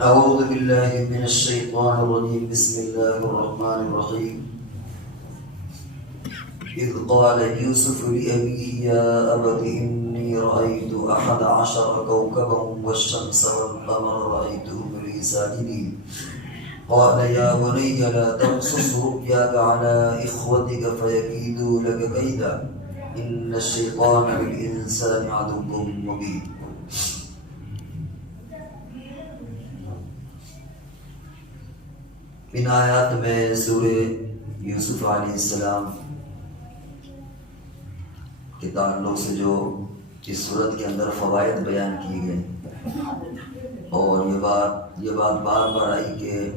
أعوذ بالله من الشيطان الرجيم. بسم الله الرحمن الرحيم. إذ قال يوسف لأبيه يا أبت إني رأيت 11 كوكبا والشمس والقمر رأيتهم لي ساجدين قال يا بني لا تقصص رؤياك على إخوتك فيكيدوا لك كيدا إن الشيطان للإنسان عدو مبين. ان آیات میں سورہ یوسف علیہ السلام کے تعلق سے جو اس صورت کے اندر فوائد بیان کیے گئے اور یہ بات بار بار آئی کہ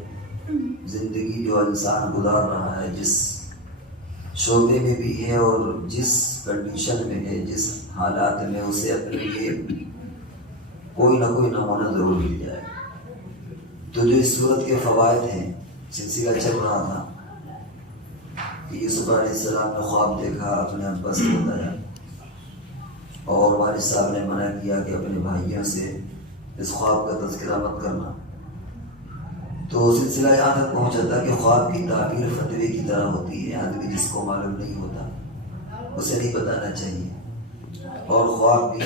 زندگی جو انسان گزار رہا ہے جس شعبے میں بھی ہے اور جس کنڈیشن میں ہے جس حالات میں اسے اپنے لیے کوئی نہ کوئی نمونہ ضرور مل جائے. تو جو اس صورت کے فوائد ہیں سلسلہ چل رہا تھا کہ یوسف علیہ السلام نے خواب دیکھا, اپنے ابا سے بتایا اور والد صاحب نے منع کیا کہ اپنے بھائیوں سے اس خواب کا تذکرہ مت کرنا. تو سلسلہ یہاں تک پہنچا تھا کہ خواب کی تعبیر فتوے کی طرح ہوتی ہے. آدمی جس کو معلوم نہیں ہوتا اسے نہیں بتانا چاہیے, اور خواب بھی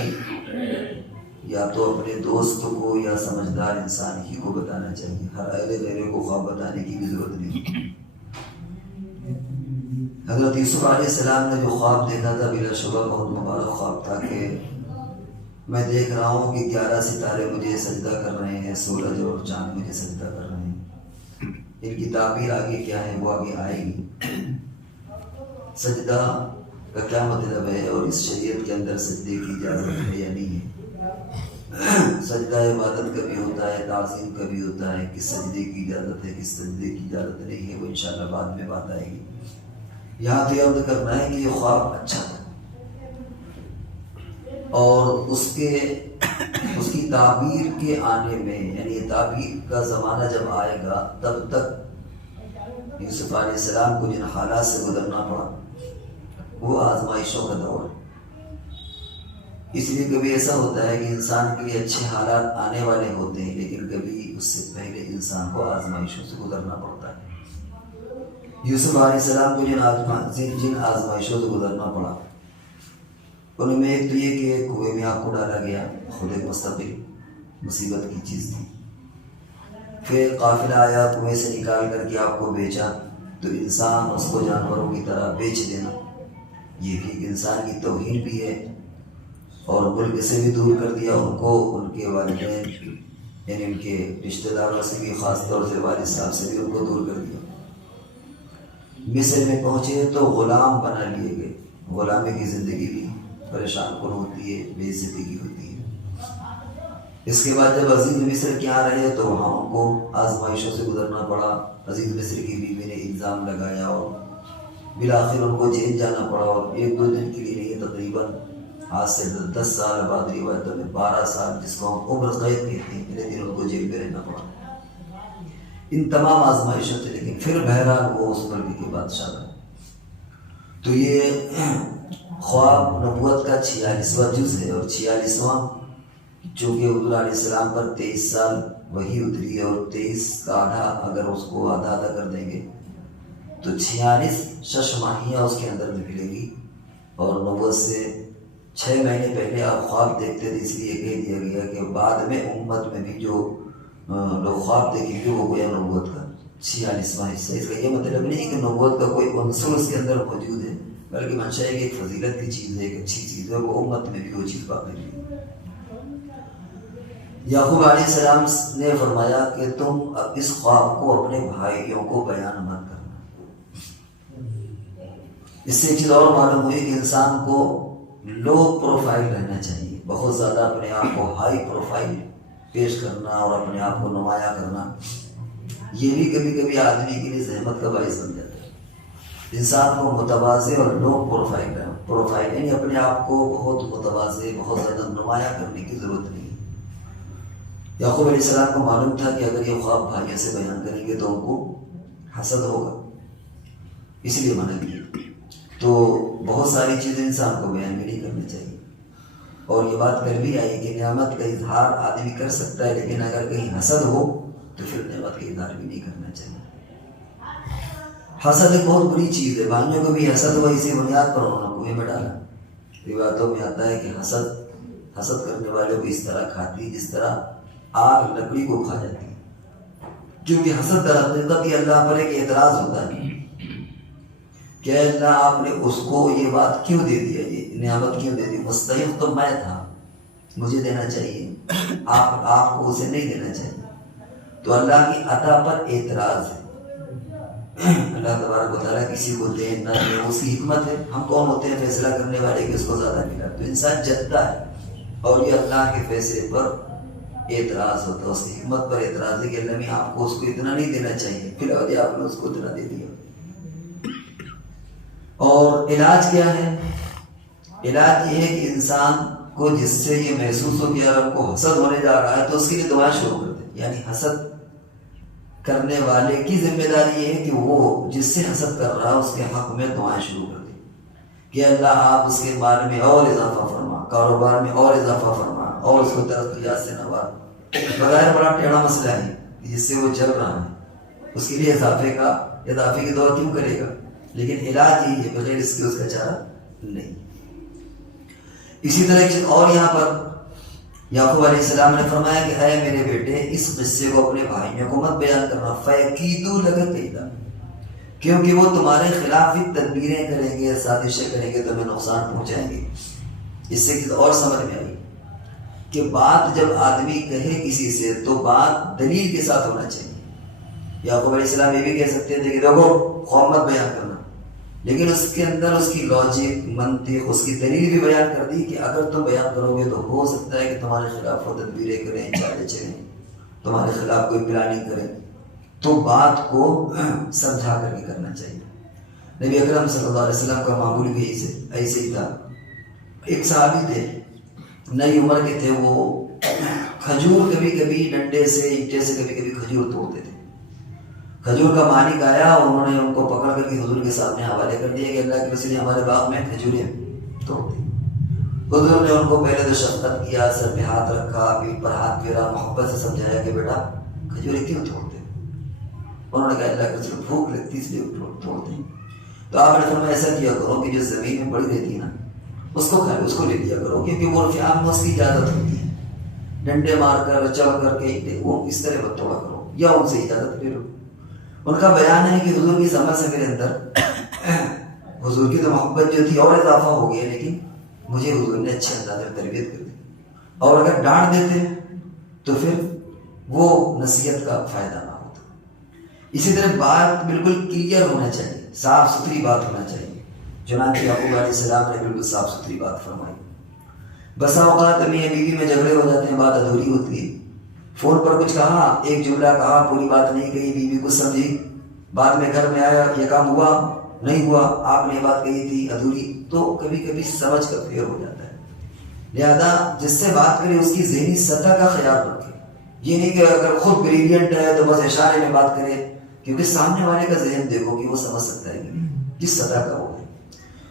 یا تو اپنے دوست کو یا سمجھدار انسان ہی کو بتانا چاہیے. ہر اہل غیرے کو خواب بتانے کی بھی ضرورت نہیں. حضرت یوسف علیہ السلام نے جو خواب دیکھا تھا بلا شبہ بہت مبارک خواب تھا کہ میں دیکھ رہا ہوں کہ 11 ستارے مجھے سجدہ کر رہے ہیں, سورج اور چاند مجھے سجدہ کر رہے ہیں. ان کی تعبیر آگے کیا ہے وہ آگے آئے گی. سجدہ کا کیا مطلب ہے اور اس شریعت کے اندر سجدے کی اجازت ہے یا نہیں ہے. سجدہ عبادت کا بھی ہوتا ہے, تعظیم کا بھی ہوتا ہے. کس سجدے کی اجازت ہے کس سجدے کی اجازت نہیں ہے وہ انشاءاللہ بعد میں بات آئے گی. یہاں تو یاد کرنا ہے کہ یہ خواب اچھا تھا اور اس کی تعبیر کے آنے میں یعنی تعبیر کا زمانہ جب آئے گا تب تک یوسف علیہ السلام کو جن حالات سے گزرنا پڑا وہ آزمائشوں کا دور ہے. اس لیے کبھی ایسا ہوتا ہے کہ انسان کے لیے اچھے حالات آنے والے ہوتے ہیں لیکن کبھی اس سے پہلے انسان کو آزمائشوں سے گزرنا پڑتا ہے. یوسف علیہ السلام کو جن آزمائشوں سے گزرنا پڑا ان میں ایک تو یہ کہ کنویں میں آپ کو ڈالا گیا, خود ایک مستقل مصیبت کی چیز تھی. پھر قافلہ آیا, کنویں سے نکال کر کے آپ کو بیچا, تو انسان اس کو جانوروں کی طرح بیچ دینا یہ بھی ایک انسان کی توہین بھی ہے. اور ملک سے بھی دور کر دیا ان کو, ان کے والدین یعنی ان کے رشتہ داروں سے بھی, خاص طور سے والد صاحب سے بھی ان کو دور کر دیا. مصر میں پہنچے تو غلام بنا لیے گئے. غلامی کی زندگی بھی پریشان کن ہوتی ہے, بے عزتی کی ہوتی ہے. اس کے بعد جب عزیز مصر کے یہاں رہے تو وہاں ان کو آزمائشوں سے گزرنا پڑا. عزیز مصر کی بیوی نے الزام لگایا اور بالآخر ان کو جیل جانا پڑا, اور 1-2 دن کے لیے نہیں تقریباً آج سے 10 سال بعد روایتوں میں 12 سال جس کو ہم عمر قید کہتے ہیں اتنے دن ان کو جیل میں رہنا پڑا. ان تمام آزمائشوں تھے لیکن پھر بہرحال وہ اس ملک کے بادشاہ بنے. تو یہ خواب نبوت کا 46واں جز ہے, اور 46واں چونکہ حضور علیہ السلام پر 23 سال وحی اتری ہے اور 23 کا آدھا اگر اس کو آدھا کر دیں گے تو 46 شش ماہیاں اس کے اندر نکلے گی. اور نبوت سے 6 مہینے پہلے آپ خواب دیکھتے تھے, اس لیے کہہ دیا گیا کہ بعد میں امت میں بھی جو لوگ خواب دیکھیں گے وہ گویا نبوت کا 46واں حصہ. اس کا یہ مطلب نہیں کہ نبوت کا کوئی عنصر اس کے اندر موجود ہے, بلکہ منشا ہے کہ ایک فضیلت کی چیز ہے, ایک اچھی چیز ہے, وہ امت میں بھی وہ چیز باقی ہے. یعقوب علیہ السلام نے فرمایا کہ تم اس خواب کو اپنے بھائیوں کو بیان مت کرنا. اس سے ایک چیز اور معلوم ہوئی کہ انسان کو لو پروفائل رہنا چاہیے. بہت زیادہ اپنے آپ کو ہائی پروفائل پیش کرنا اور اپنے آپ کو نمایاں کرنا یہ بھی کبھی کبھی آدمی کے لیے زحمت کا باعث بن جاتا ہے. انسان کو متواضع اور لو پروفائل یعنی اپنے آپ کو بہت متواضع بہت زیادہ نمایاں کرنے کی ضرورت نہیں ہے. یعقوب علیہ السلام کو معلوم تھا کہ اگر یہ خواب بھائیوں سے بیان کریں گے تو ان کو حسد ہوگا, اس لیے منع کیا. تو بہت ساری چیزیں انسان کو بیان بھی نہیں کرنی چاہیے. اور یہ بات کل بھی آئی کہ نعمت کا اظہار آدمی کر سکتا ہے لیکن اگر کہیں حسد ہو تو پھر نعمت کا اظہار بھی نہیں کرنا چاہیے۔ حسد ایک بہت بری چیز ہے، بھائیوں کو بھی حسد ہوا اسی بنیاد پر انہوں نے کنویں میں ڈالا۔ روایتوں میں آتا ہے کہ حسد کرنے والوں کو اس طرح کھاتی جس طرح آگ لکڑی کو کھا جاتی ہے، کیونکہ حسد در حقیقت یہ اللہ پر ایک اعتراض ہوتا ہے کہ اللہ آپ نے اس کو یہ بات کیوں دے دیا، یہ نعمت کیوں دے دی، مستحق تو میں تھا، مجھے دینا چاہیے، آپ کو اسے نہیں دینا چاہیے۔ تو اللہ کی عطا پر اعتراض ہے۔ اللہ تبارک و تعالیٰ کسی کو دے نہ دے اس کی حکمت ہے، ہم کون ہوتے ہیں فیصلہ کرنے والے کہ اس کو زیادہ ملا، تو انسان جتتا ہے اور یہ اللہ کے فیصلے پر اعتراض ہوتا ہے، اس کی حکمت پر اعتراض ہے کہ اللہ نے آپ کو اس کو اتنا نہیں دینا چاہیے، پھر آپ نے اس کو اتنا دے دیا۔ اور علاج کیا ہے؟ علاج یہ ہے کہ انسان کو جس سے یہ محسوس ہو کہ یار ہم کو حسد ہونے جا رہا ہے تو اس کے لیے دعائیں شروع کر دیں، یعنی حسد کرنے والے کی ذمہ داری یہ ہے کہ وہ جس سے حسد کر رہا ہے اس کے حق میں دعائیں شروع کر دیں کہ اللہ آپ اس کے مال میں اور اضافہ فرما، کاروبار میں اور اضافہ فرما، اور اس کو ترقیات سے نواز۔ بظاہر بڑا ٹیڑھا مسئلہ ہے جس سے وہ چل رہا ہے، اس کے لیے اضافے کی دعا کیوں کرے گا؟ لیکن علاج یہی ہے، بغیر اس کے اس کا چارہ نہیں۔ اسی طرح ایک چیز اور یہاں پر یعقوب علیہ السلام نے فرمایا کہ اے میرے بیٹے اس قصے کو اپنے بھائیوں کو مت بیان کرنا، فَيَكِيدُوا لَكَ كَيْدًا، کیونکہ وہ تمہارے خلاف ہی تدبیریں کریں گے، سازشیں کریں گے، تمہیں نقصان پہنچائیں گے۔ اس سے چیز اور سمجھ میں آئی کہ بات جب آدمی کہے کسی سے تو بات دلیل کے ساتھ ہونا چاہیے۔ یعقوب علیہ السلام یہ بھی کہہ سکتے تھے کہ دیکھو خوف مت بیان کرنا، لیکن اس کے اندر اس کی لاجک، منطق، اس کی دلیل بھی بیان کر دی کہ اگر تم بیان کرو گے تو ہو سکتا ہے کہ تمہارے خلاف وہ تدبیریں کریں، چالیں چلیں، تمہارے خلاف کوئی پلاننگ کریں، تو بات کو سمجھا کر کے کرنا چاہیے۔ نبی اکرم صلی اللہ علیہ وسلم کا معمول بھی ایسے ہی تھا۔ ایک صحابی تھے، نئی عمر کے تھے، وہ کھجور کبھی کبھی ڈنڈے سے اینٹے سے کبھی کبھی کھجور توڑتے تھے۔ کھجور کا مالک آیا اور انہوں نے ان کو پکڑ کر کے حضور کے سامنے حوالے کر دیا کہ اللہ کے رسول نے ہمارے باغ میں کھجوریں توڑ دی۔ حضور نے ان کو پہلے تو شفقت کیا، سر پہ ہاتھ رکھا، پیٹھ پر ہاتھ پھیرا، محبت سے سمجھایا کہ بیٹا کھجوریں کیوں توڑتے؟ انہوں نے کہا اللہ کے رسول بھوک لگتی اس لیے توڑتے ہیں۔ تو آپ نے فرمایا ایسا کیا کرو کہ جو زمین میں پڑی رہتی ہے نا اس کو کھائے، اس کو لے لیا کرو، کیونکہ وہ عام میں اس کی اجازت ہوتی ہے، ڈنڈے مار کر چڑھ کر کے وہ اس طرح مت توڑا کرو، یا ان سے اجازت لے لو۔ ان کا بیان ہے کہ حضور کی سمجھ سے میرے اندر حضور کی تو محبت جو تھی اور اضافہ ہو گیا، لیکن مجھے حضور نے اچھے انداز میں تربیت کر دی، اور اگر ڈانٹ دیتے تو پھر وہ نصیحت کا فائدہ نہ ہوتا۔ اسی طرح بات بالکل کلیئر ہونا چاہیے، صاف ستھری بات ہونا چاہیے۔ چنانچہ یعقوب علیہ السلام نے بالکل صاف ستھری بات فرمائی۔ بسا اوقات میاں بیوی میں جھگڑے ہو جاتے ہیں، بات ادھوری ہوتی ہے، فون پر کچھ کہا، ایک جملہ کہا، پوری بات نہیں کہی، بیوی کچھ سمجھی، بعد میں گھر میں آیا یہ کام ہوا نہیں ہوا، آپ نے یہ بات کہی تھی ادھوری، تو کبھی کبھی سمجھ کا فیر ہو جاتا ہے۔ لہذا جس سے بات کرے اس کی ذہنی سطح کا خیال رکھے، یہ نہیں کہ اگر خود بریلینٹ ہے تو بس اشارے میں بات کرے، کیونکہ سامنے والے کا ذہن دیکھو کہ وہ سمجھ سکتا ہے کس سطح کا وہ ہے۔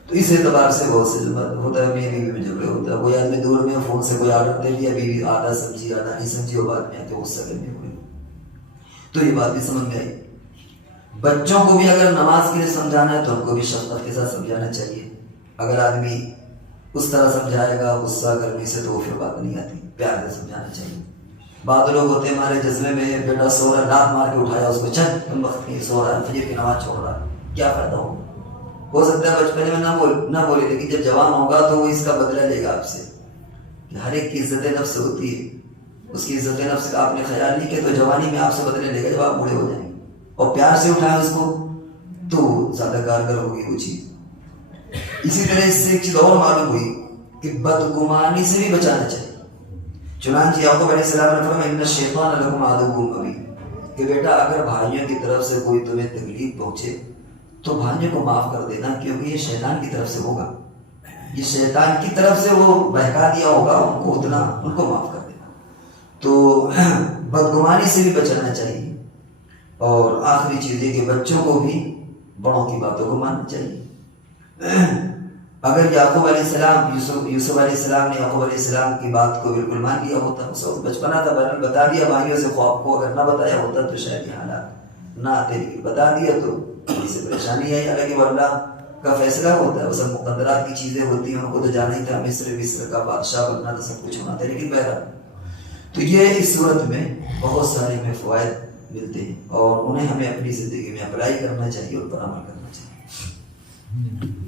تو اس اعتبار سے بہت سے ہوتا ہے میاں بیوی میں جھگڑے ہوتا ہے، کوئی آدمی دور میں فون سے کوئی آرڈر دے دیا، بیوی آدھا سمجھی آدھا نہیں سمجھی، وہ بعد میں آتے غصہ کرنے ہوئے، تو یہ بات بھی سمجھ میں آئی۔ بچوں کو بھی اگر نماز کے لیے سمجھانا ہے تو ان کو بھی شفقت کے ساتھ سمجھانا چاہیے۔ اگر آدمی اس طرح سمجھائے گا غصہ کرنے سے تو وہ پھر بات نہیں آتی، پیار سے سمجھانا چاہیے۔ بعض لوگ ہوتے ہیں ہمارے جذبے میں، بیٹا سو رہا، لات مار کے اٹھایا اس کو، چل تم وقت نہیں سو رہا، فجر کی نماز چھوڑ رہا، کیا فائدہ ہوگا؟ ہو سکتا ہے بچپنے میں نہ بولے، لیکن جب جوان ہوگا تو وہ اس کا بدلہ لے گا آپ سے، کہ ہر ایک کی عزت نفس ہوتی ہے، اس کی عزت نفس کا آپ نے خیال نہیں کیا تو جوانی میں آپ سے بدلے لے گا جب آپ بوڑھے ہو جائیں گے، اور پیار سے اٹھائیں اس کو تو زیادہ کارگر ہوگی وہ چیز۔ اسی طرح اس سے ایک چیز اور معلوم ہوئی کہ بدگمانی سے بھی بچانا چاہیے۔ چنانچہ یعقوب علیہ السلام نے فرمایا ان الشیطان لکم عدو مبین، کہ بیٹا اگر بھائیوں کی طرف سے کوئی تمہیں تکلیف پہنچے تو بھائیوں کو معاف کر دینا، کیونکہ یہ شیطان کی طرف سے ہوگا، یہ شیطان کی طرف سے وہ بہکا دیا ہوگا ان کو، اتنا ان کو معاف کر دینا۔ تو بدگمانی سے بھی بچانا چاہیے۔ اور آخری چیز یہ کہ بچوں کو بھی بڑوں کی باتوں کو ماننا چاہیے۔ اگر یعقوب علیہ السلام یوسف علیہ السلام نے یعقوب علیہ السلام کی بات کو بالکل مان لیا ہوتا، اس وقت بچپنا تھا، بہرحال بتا دیا بھائیوں سے، خواب کو اگر نہ بتایا ہوتا تو شاید یہ حالات نہ آتے، لیکن بتا دیا تو تھوڑی سی پریشانی آئی، حالانکہ وہ اللہ کا فیصلہ ہوتا ہے، وہ سب مقدرات کی چیزیں ہوتی ہیں، ان کو تو جانا ہی تھا، مصر کا بادشاہ بننا تھا، سب کچھ ہونا تھا، لیکن بہرحال تو یہ اس صورت میں بہت سارے ہمیں فوائد ملتے ہیں اور انہیں ہمیں اپنی زندگی میں اپلائی کرنا چاہیے اور پر عمل کرنا چاہیے۔